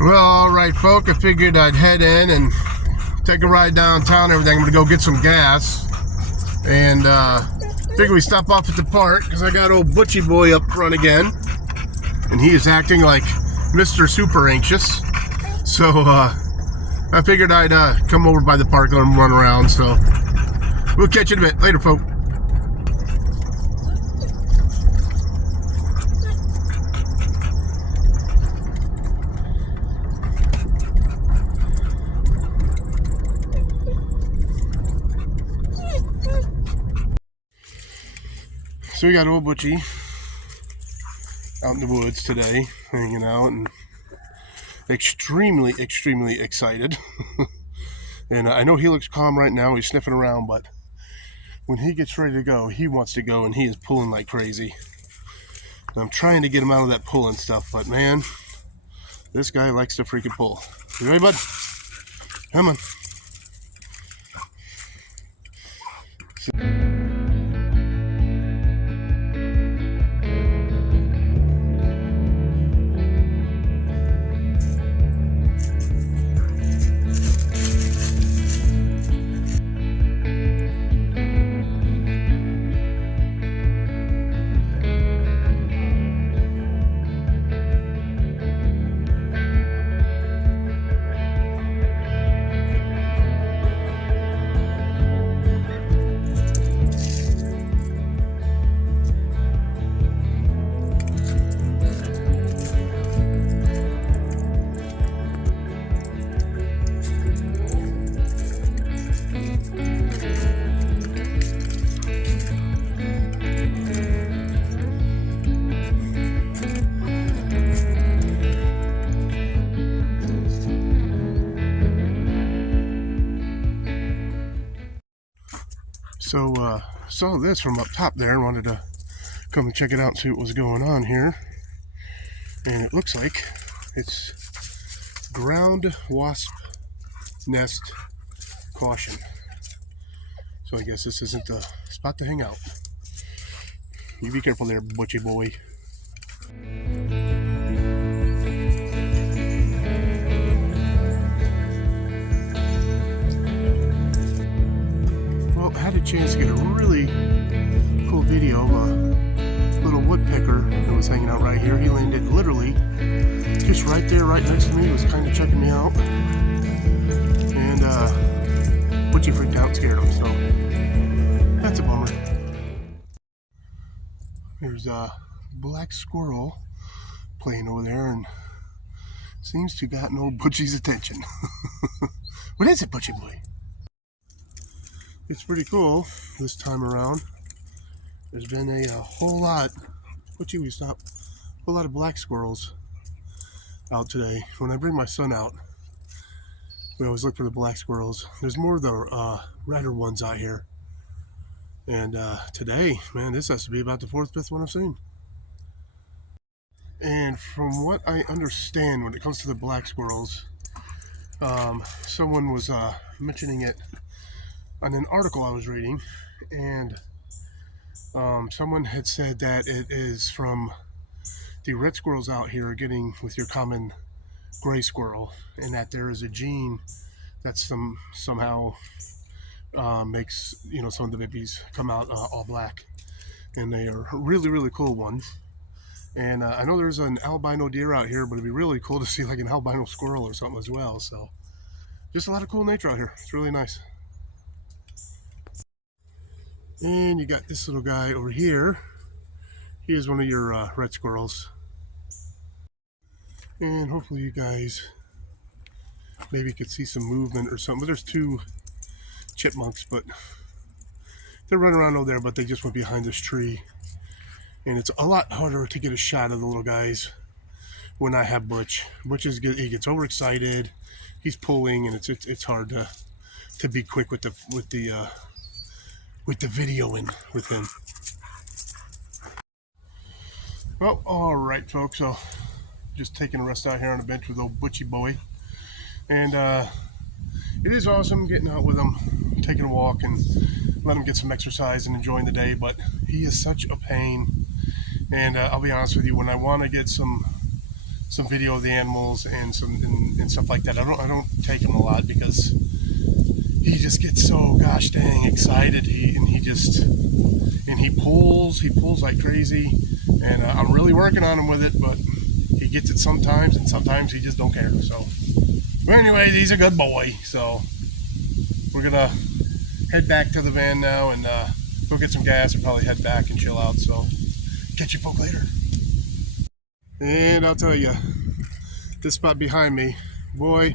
Well, alright folk, I figured I'd head in and take a ride downtown and everything. I'm gonna go get some gas. And figure we stop off at the park because I got old Butchie boy up front again. And he is acting like Mr. Super Anxious. So I figured I'd come over by the park, let him run around. So we'll catch you in a bit. Later, folk. So we got old Butchie out in the woods today, hanging out, and extremely excited. And I know he looks calm right now, he's sniffing around, but when he gets ready to go, he wants to go, and he is pulling like crazy. And I'm trying to get him out of that pulling stuff, but man, this guy likes to freaking pull. You ready, bud? Come on. So saw this from up top there and wanted to come and check it out and see what was going on here. And it looks like it's ground wasp nest caution. So I guess this isn't the spot to hang out. You be careful there, Butchie boy. Had a chance to get a really cool video of a little woodpecker that was hanging out right here. He landed literally just right there, right next to me. He was kind of checking me out, and Butchie freaked out and scared him, so that's a bummer. There's a black squirrel playing over there and seems to got no Butchie's attention. What is it, Butchie boy? It's pretty cool this time around. There's been a whole lot, we stop, a whole lot of black squirrels out today. When I bring my son out, we always look for the black squirrels. There's more of the redder ones out here. And today, man, this has to be about the 4th, 5th one I've seen. And from what I understand when it comes to the black squirrels, someone was mentioning it on an article I was reading, and someone had said that it is from the red squirrels out here getting with your common gray squirrel, and that there is a gene that somehow makes, you know, some of the babies come out all black, and they are really cool ones. And I know there's an albino deer out here, but it'd be really cool to see like an albino squirrel or something as well. So just a lot of cool nature out here. It's really nice. And you got this little guy over here. He is one of your red squirrels. And hopefully you guys maybe could see some movement or something. But there's 2 chipmunks, but they're running around over there, but they just went behind this tree. And it's a lot harder to get a shot of the little guys when I have Butch. Butch is good. He gets overexcited. He's pulling, and it's hard to be quick with the videoing with him. Well, all right, folks. So, just taking a rest out here on the bench with old Butchie boy, and it is awesome getting out with him, taking a walk, and let him get some exercise and enjoying the day. But he is such a pain, and I'll be honest with you, when I want to get some some video of the animals and and stuff like that. I don't take him a lot because he just gets so gosh dang excited. He pulls like crazy, and I'm really working on him with it, but he gets it sometimes, and sometimes he just don't care. So, but anyways, he's a good boy. So we're gonna head back to the van now and go get some gas and probably head back and chill out. So catch you folk later. And I'll tell you, this spot behind me, boy,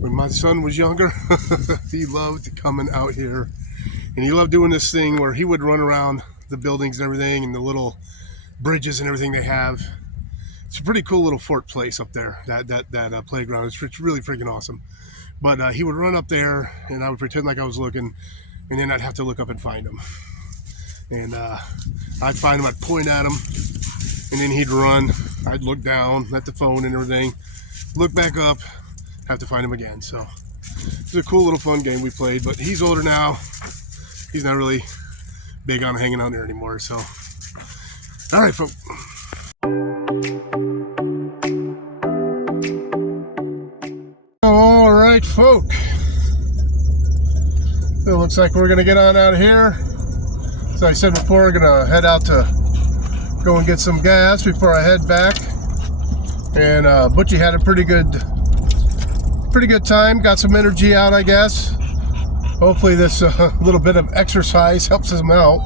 when my son was younger, he loved coming out here, and he loved doing this thing where he would run around the buildings and everything and the little bridges and everything they have. It's a pretty cool little fort place up there, that playground. It's really freaking awesome. But he would run up there, and I would pretend like I was looking, and then I'd have to look up and find him. And I'd find him, I'd point at him, and then he'd run. I'd look down at the phone and everything, look back up, have to find him again. So it's a cool little fun game we played, but he's older now. He's not really big on hanging out there anymore. So, all right, folks. All right, folk. It looks like we're gonna get on out of here. As I said before, we're gonna head out to go and get some gas before I head back. And Butchie had a pretty good time. Got some energy out, I guess. Hopefully this little bit of exercise helps him out.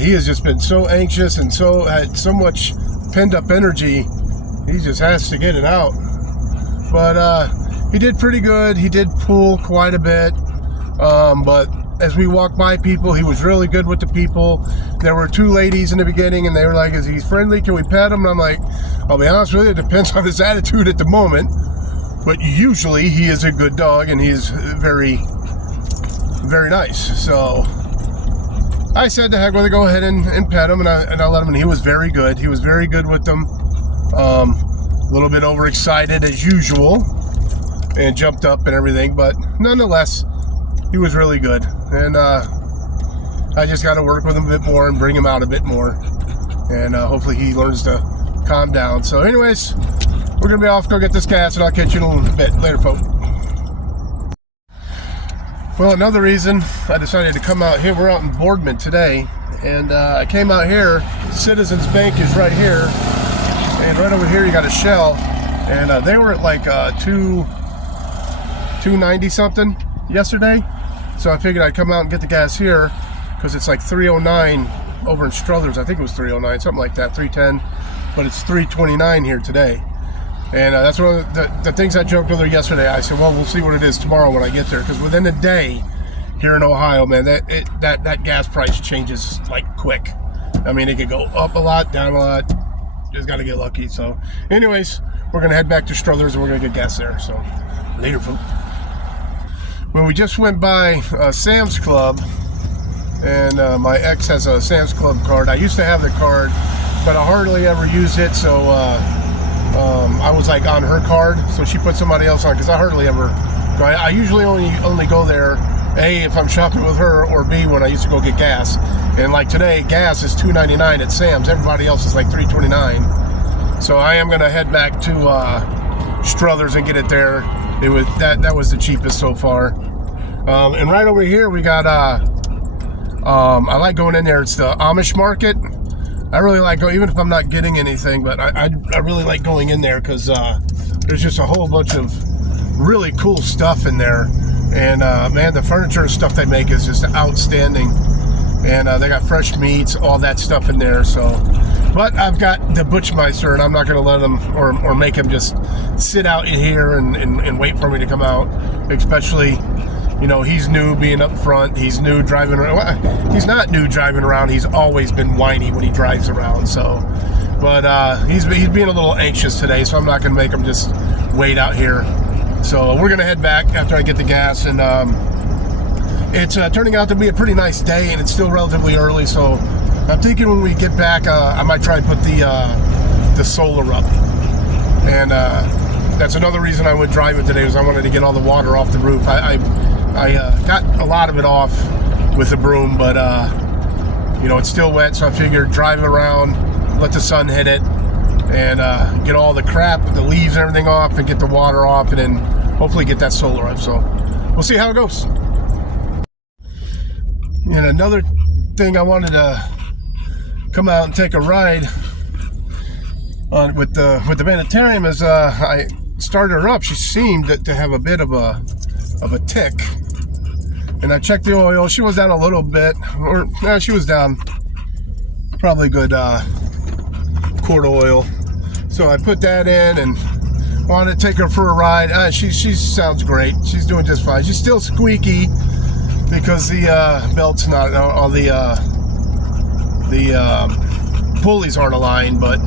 He has just been so anxious and had so much pent up energy. He just has to get it out. But he did pretty good. He did pull quite a bit. But as we walked by people, he was really good with the people. There were two ladies in the beginning, and they were like, is he friendly? Can we pet him? And I'm like, I'll be honest with you, it depends on his attitude at the moment. But usually he is a good dog, and he's very, very nice. So I said to heck with it, go ahead and pet him, and I let him, and he was very good. He was very good with them. A little bit overexcited as usual, and jumped up and everything, but nonetheless, he was really good. And I just got to work with him a bit more and bring him out a bit more, and hopefully he learns to calm down. So anyways, we're gonna be off, go get this gas, and I'll catch you in a little bit later, folks. Well, another reason I decided to come out here, we're out in Boardman today, and I came out here. Citizens Bank is right here, and right over here you got a Shell, and they were at like 290 something yesterday, so I figured I'd come out and get the gas here because it's like 309 over in Struthers. I think it was 309, something like that, 310, but it's 329 here today. And that's one of the things I joked with her yesterday. I said, well, we'll see what it is tomorrow when I get there, because within a day here in Ohio, man, that gas price changes like quick. I mean, it could go up a lot, down a lot. Just got to get lucky. So anyways, we're going to head back to Struthers, and we're going to get gas there. So later, folks. Well, we just went by Sam's Club, and my ex has a Sam's Club card. I used to have the card, but I hardly ever used it, so I was like on her card, so she put somebody else on, because I hardly ever go. I usually only go there, A, if I'm shopping with her, or B, when I used to go get gas. And like today, gas is $2.99 at Sam's. Everybody else is like $3.29. So I am going to head back to Struthers and get it there. That was the cheapest so far. And right over here we got I like going in there. It's the Amish market. I really like going, even if I'm not getting anything, but I really like going in there because there's just a whole bunch of really cool stuff in there. And man, the furniture and stuff they make is just outstanding. And they got fresh meats, all that stuff in there. So, but I've got the Butchmeister, and I'm not going to let him or make him just sit out in here and wait for me to come out. Especially, you know, he's new being up front. He's new driving around. Well, he's not new driving around. He's always been whiny when he drives around. So, but he's being a little anxious today, so I'm not going to make him just wait out here. So we're going to head back after I get the gas, and it's turning out to be a pretty nice day, and it's still relatively early. So I'm thinking when we get back, I might try and put the solar up. And that's another reason I went driving today, was I wanted to get all the water off the roof. I got a lot of it off with the broom, but you know, it's still wet, so I figured drive around, let the sun hit it, and get all the crap, the leaves and everything off, and get the water off, and then hopefully get that solar up. So we'll see how it goes. And another thing I wanted to come out and take a ride on with the Vanitarium is I started her up. She seemed to have a bit of a tick, and I checked the oil. She was down a little bit, or she was down probably a good quart of oil. So I put that in and wanted to take her for a ride. She sounds great. She's doing just fine. She's still squeaky because the belt's not, all the pulleys aren't aligned, but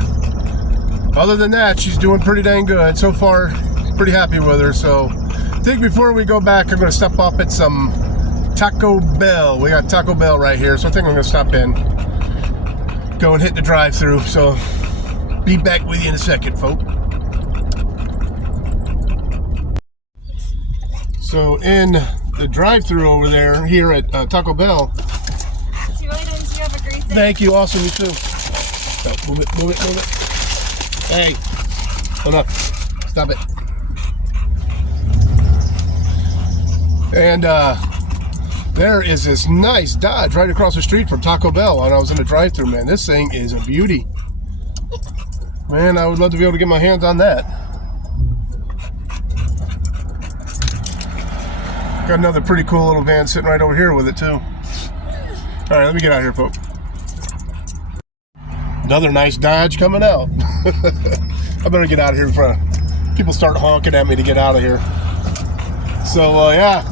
other than that, she's doing pretty dang good. So far, pretty happy with her. So I think before we go back, I'm going to stop up at some Taco Bell. We got Taco Bell right here, so I think I'm going to stop in, go and hit the drive-thru. So be back with you in a second, folks. So in the drive-thru over there, here at Taco Bell. You have a great day. Thank you. Awesome. You too. So, move it, move it, move it. Hey, hold up. Stop it. And there is this nice Dodge right across the street from Taco Bell when I was in the drive-thru, man. This thing is a beauty. Man, I would love to be able to get my hands on that. Got another pretty cool little van sitting right over here with it too. All right, let me get out of here, folks. Another nice Dodge coming out. I better get out of here before people start honking at me to get out of here. So, yeah.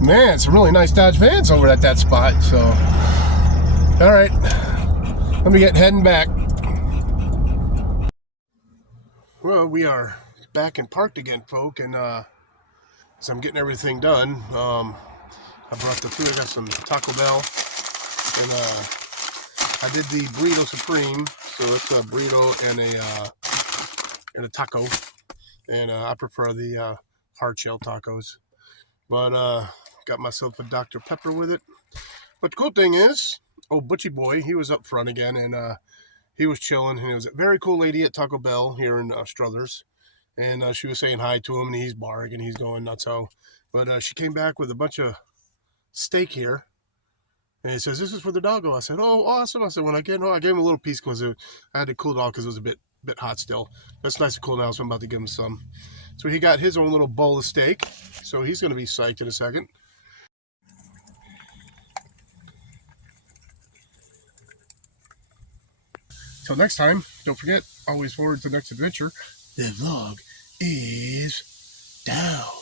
Man, some really nice Dodge vans over at that spot. So, all right. Let me get heading back. Well, we are back and parked again, folk. And so I'm getting everything done. I brought the food. I got some Taco Bell. And I did the burrito supreme, so it's a burrito and a taco, and I prefer the hard shell tacos. But got myself a Dr. Pepper with it. But the cool thing is, Butchie boy, he was up front again, and he was chilling. And he was a very cool lady at Taco Bell here in Struthers, and she was saying hi to him, and he's barking, he's going nuts. But she came back with a bunch of steak here. And he says, "This is for the doggo." I said, "Oh, awesome." I said, "When I get home," I gave him a little piece because I had to cool it off because it was a bit hot still. But it's nice and cool now, so I'm about to give him some. So he got his own little bowl of steak. So he's going to be psyched in a second. Till next time, don't forget, always forward to the next adventure. The vlog is down.